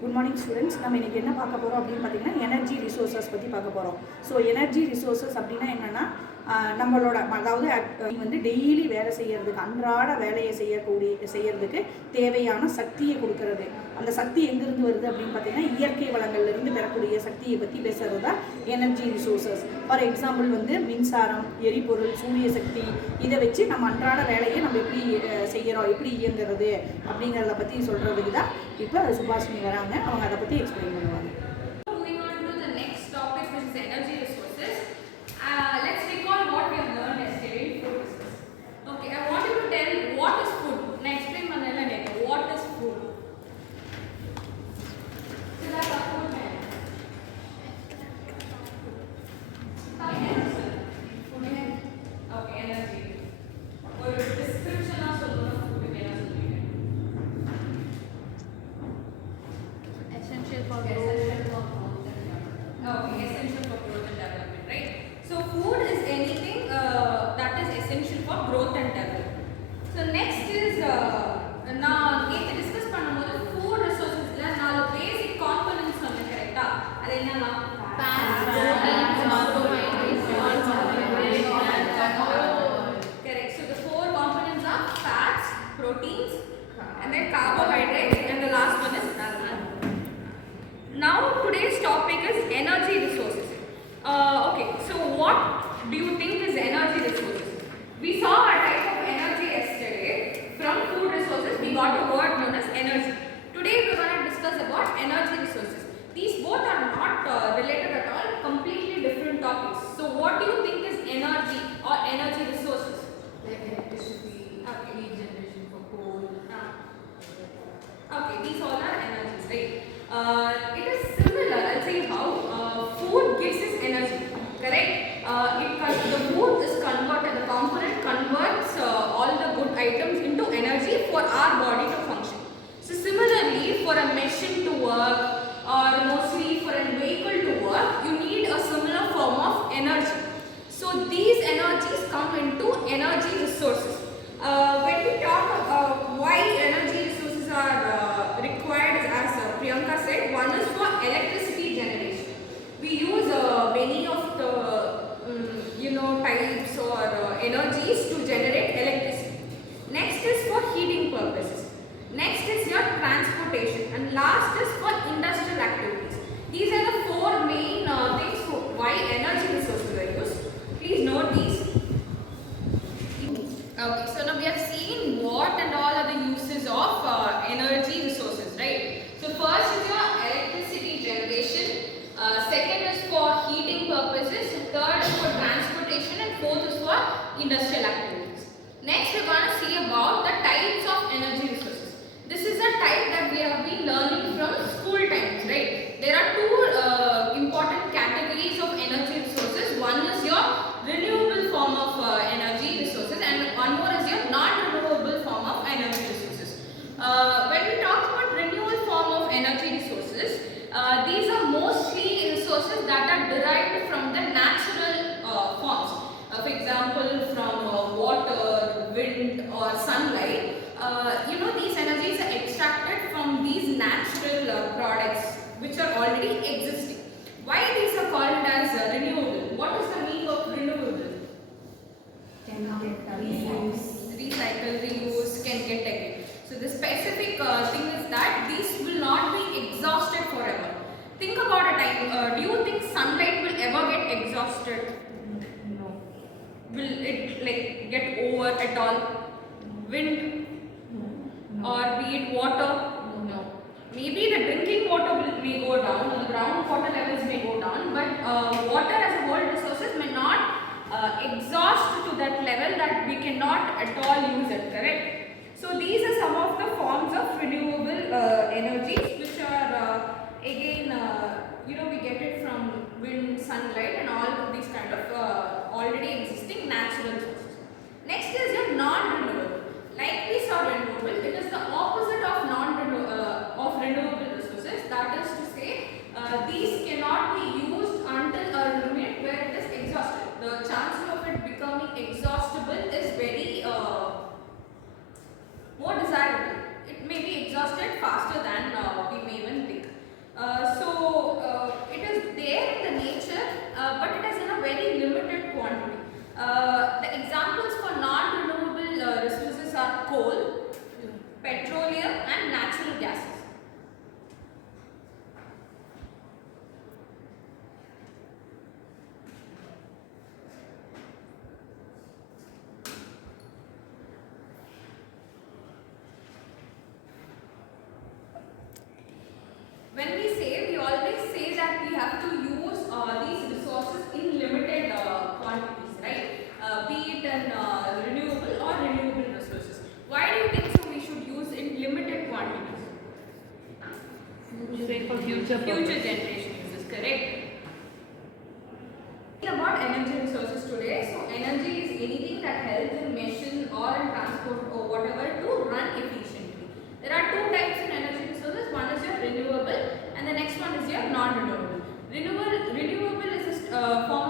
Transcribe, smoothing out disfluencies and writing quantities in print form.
Good morning students. நம்ம இன்னைக்கு என்ன பார்க்க போறோம் அப்படினு பாத்தீங்கன்னா எனர்ஜி ரிசோர்சஸ் பத்தி பார்க்க போறோம். சோ எனர்ஜி ரிசோர்சஸ் அப்படினா என்னன்னா நம்மளோட அதாவது டெய்லி வேலை செய்யறதுக்கு அன்றாட வேலையை செய்யறதுக்கு தேவையான சக்தியை கொடுக்கிறது. அந்த சக்தி எங்க இருந்து வருது அப்படினு பாத்தீங்கன்னா இயற்கை வளங்கள்ல இருந்து பெறக்கூடிய சக்தியை பத்தி பேசுறது தான் எனர்ஜி ரிசோர்சஸ். ஃபார் எக்ஸாம்பிள் மின்சாரம், எரிபொருள், சூரிய சக்தி இதை வச்சு நம்ம அன்றாட வேலையை நம்ம எப்படி செய்யறோம், எப்படி இயங்குறது அப்படிங்கறத பத்தி சொல்றதுக்கு தான் இப்போ சுபாஷினி வராங்க. அவங்க அதை பத்தி எக்ஸ்பிளைன் பண்ணுவாங்க. Proteins and then carbohydrates, and the last one is alkaline. Now today's topic is energy resources. Okay, so what do you think is energy resources? We saw a type of energy yesterday. From food resources we got a word known as energy. Today we are going to discuss about energy resources. These both are not related at all, completely different topics. So what do you think is energy or energy resources? Like electricity, heat generation for coal. Okay, these all are energies, right? It is similar. I'll say how food gives us energy, correct? The food is converted, the component converts all the good items into energy for our body to function. So similarly, for a machine to work, or mostly for a vehicle to work, you need a similar form of energy. So these energies come into energy resources. When we talk about why energy resources are required, as Priyanka said, one is for electricity generation. We use many of the types or energies to generate electricity. Next is for heating purposes. Next is your transportation, and last is for industrial activities. These are the four main things for why energy resources are used. Please note these. Okay, so now we have seen what and all are the uses of energy resources, right? So first is your electricity generation, second is for heating purposes, third is for transportation, and fourth is for industrial activities. Next we are going to see about the types of energy resources. This is a type that we have been learning from school times, right? There are two important categories of energy resources. One is your renewable form of energy resources, and one more is your non-renewable form of energy resources. When we talk about renewable form of energy resources, these are mostly resources that are derived from the natural forms. For example, from water, wind, or sunlight. These energies are extracted from these natural products which are already existing. Why these are called as renewable? What is the meaning of renewable? Recycle, reuse, can get again. So the specific thing is that these will not be exhausted forever. Think about a time. Do you think sunlight will ever get exhausted? No. Will it get over at all? Wind? No. Or be it water? No. Maybe the drinking water may go down, the groundwater levels may go down, but water as a whole resources may not exhaust to that level that we cannot at all use it, correct? So these are some of the forms of renewable energies which are again we get it from wind, sunlight, and all of these kind of already existing natural sources. Next is your non-renewable. Like we saw renewable, it is the opposite of renewable resources. That is to say, these cannot be used until a limit where it is exhausted. The chances of it becoming exhaustible is very more desirable. It may be exhausted faster than we may even think. when we say, we always say that we have to use these resources in limited quantities, right? Be it an renewable or renewable resources. Why do you think so we should use in limited quantities? For future Future generation uses, correct? About energy resources today, so energy is anything that helps in machine or in transport or whatever to run efficiently. There are two types in energy resources. One is your renewable and the next one is your non-renewable. Renewable is a form